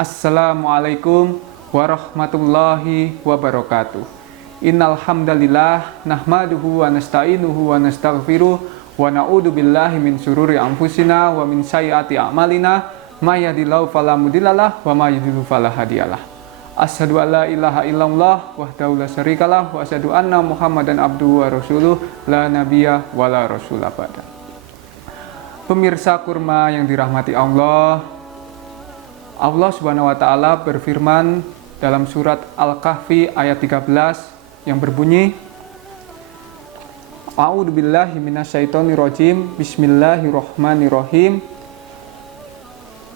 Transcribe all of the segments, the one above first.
Assalamualaikum warahmatullahi wabarakatuh. Innal hamdalillah nahmaduhu wa nasta'inuhu wa nastaghfiruh wa na'udzu billahi min syururi anfusina wa min sayyiati a'malina may yahdihillahu fala mudhillalah wa may yudhlil fala hadiyalah. Asyhadu an la ilaha illallah wahdahu la syarikalah wa asyhadu anna Muhammadan abduhu wa rasuluh la nabiyya wa la rasula ba'da. Pemirsa kurma yang dirahmati Allah, Allah Subhanahu wa taala berfirman dalam surat Al-Kahfi ayat 13 yang berbunyi, A'udzubillahi minasyaitonirrajim. Bismillahirrahmanirrahim.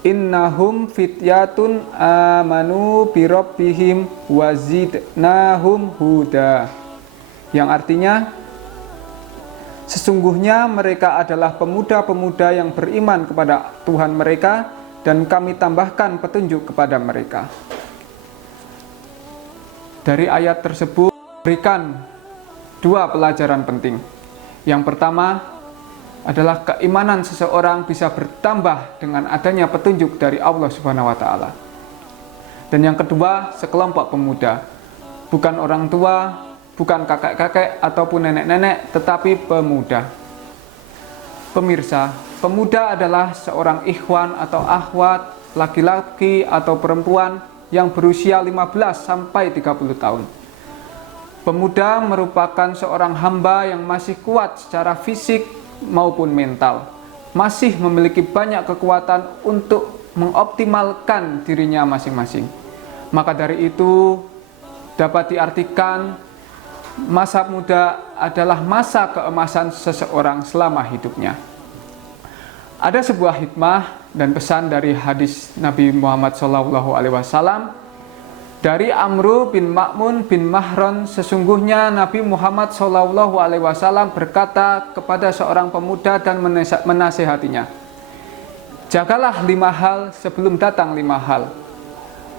Innahum fityatun amanu birabbihim wazidnahum huda. Yang artinya, sesungguhnya mereka adalah pemuda-pemuda yang beriman kepada Tuhan mereka dan kami tambahkan petunjuk kepada mereka. Dari ayat tersebut berikan dua pelajaran penting. Yang pertama adalah keimanan seseorang bisa bertambah dengan adanya petunjuk dari Allah Subhanahu wa taala. Dan yang kedua, sekelompok pemuda, bukan orang tua, bukan kakek-kakek ataupun nenek-nenek, tetapi pemuda. Pemirsa, pemuda adalah seorang ikhwan atau akhwat, laki-laki atau perempuan yang berusia 15 sampai 30 tahun. Pemuda merupakan seorang hamba yang masih kuat secara fisik maupun mental, masih memiliki banyak kekuatan untuk mengoptimalkan dirinya masing-masing. Maka dari itu, dapat diartikan masa muda adalah masa keemasan seseorang selama hidupnya. Ada sebuah hikmah dan pesan dari hadis Nabi Muhammad SAW dari Amru bin Ma'mun bin Mahron. Sesungguhnya Nabi Muhammad SAW berkata kepada seorang pemuda dan menasihatinya, jagalah 5 hal sebelum datang 5 hal.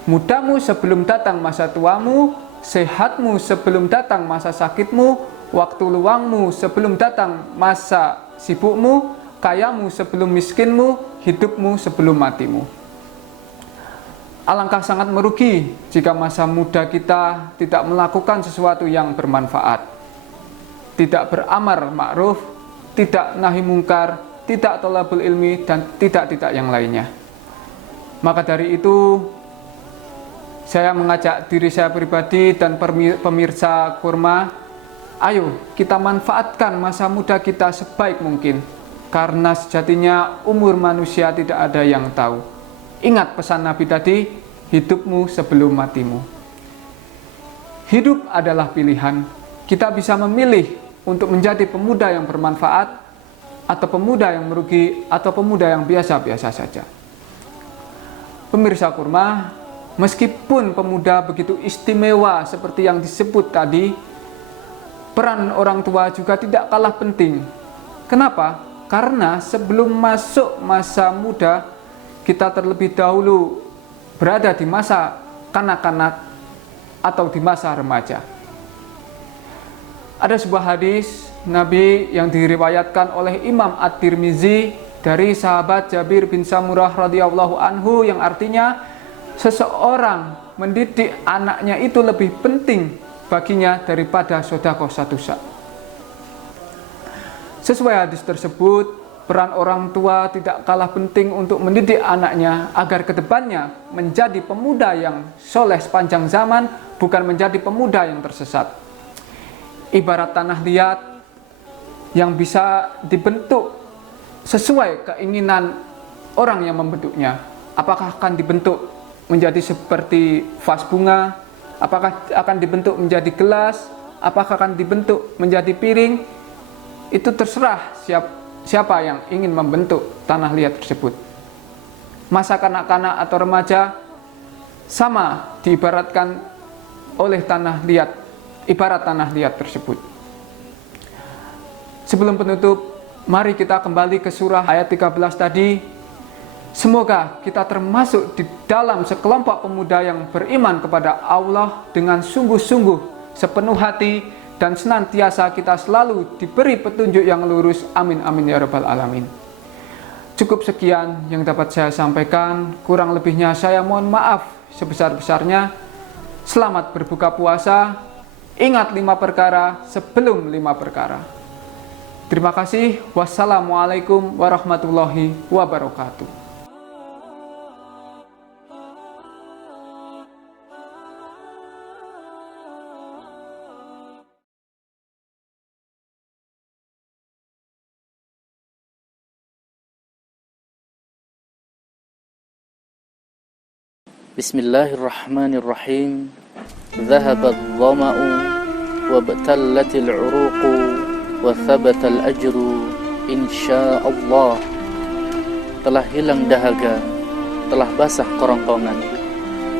Mudamu sebelum datang masa tuamu, sehatmu sebelum datang masa sakitmu, waktu luangmu sebelum datang masa sibukmu, kayamu sebelum miskinmu, hidupmu sebelum matimu. Alangkah sangat merugi jika masa muda kita tidak melakukan sesuatu yang bermanfaat, tidak beramar ma'ruf, tidak nahi mungkar, tidak thalabul ilmi, dan tidak yang lainnya. Maka dari itu, saya mengajak diri saya pribadi dan pemirsa kurma, ayo kita manfaatkan masa muda kita sebaik mungkin, karena sejatinya umur manusia tidak ada yang tahu. Ingat pesan Nabi tadi, hidupmu sebelum matimu. Hidup adalah pilihan. Kita bisa memilih untuk menjadi pemuda yang bermanfaat, atau pemuda yang merugi, atau pemuda yang biasa-biasa saja. Pemirsa kurma, meskipun pemuda begitu istimewa seperti yang disebut tadi, peran orang tua juga tidak kalah penting. Kenapa? Karena sebelum masuk masa muda, kita terlebih dahulu berada di masa kanak-kanak atau di masa remaja. Ada sebuah hadis Nabi yang diriwayatkan oleh Imam At-Tirmizi dari sahabat Jabir bin Samurah radhiyallahu anhu yang artinya, seseorang mendidik anaknya itu lebih penting baginya daripada sedekah 1 sa'. Sesuai hadis tersebut, peran orang tua tidak kalah penting untuk mendidik anaknya agar kedepannya menjadi pemuda yang soleh sepanjang zaman, bukan menjadi pemuda yang tersesat. Ibarat tanah liat yang bisa dibentuk sesuai keinginan orang yang membentuknya. Apakah akan dibentuk menjadi seperti vas bunga? Apakah akan dibentuk menjadi gelas? Apakah akan dibentuk menjadi piring? Itu terserah siapa yang ingin membentuk tanah liat tersebut. Masa kanak-kanak atau remaja sama diibaratkan oleh tanah liat, ibarat tanah liat tersebut. Sebelum penutup, mari kita kembali ke surah ayat 13 tadi. Semoga kita termasuk di dalam sekelompok pemuda yang beriman kepada Allah dengan sungguh-sungguh, sepenuh hati, dan senantiasa kita selalu diberi petunjuk yang lurus. Amin amin ya rabbal alamin. Cukup sekian yang dapat saya sampaikan. Kurang lebihnya saya mohon maaf sebesar-besarnya. Selamat berbuka puasa. Ingat 5 perkara sebelum 5 perkara. Terima kasih. Wassalamualaikum warahmatullahi wabarakatuh. Bismillahirrahmanirrahim. Dhahaba adh-dhama'u wabtallat al-'uruqu wa thabata al-ajru insyaallah. Telah hilang dahaga, telah basah kerongkongan.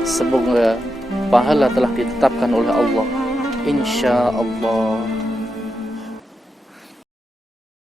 Semoga pahala telah ditetapkan oleh Allah insyaallah.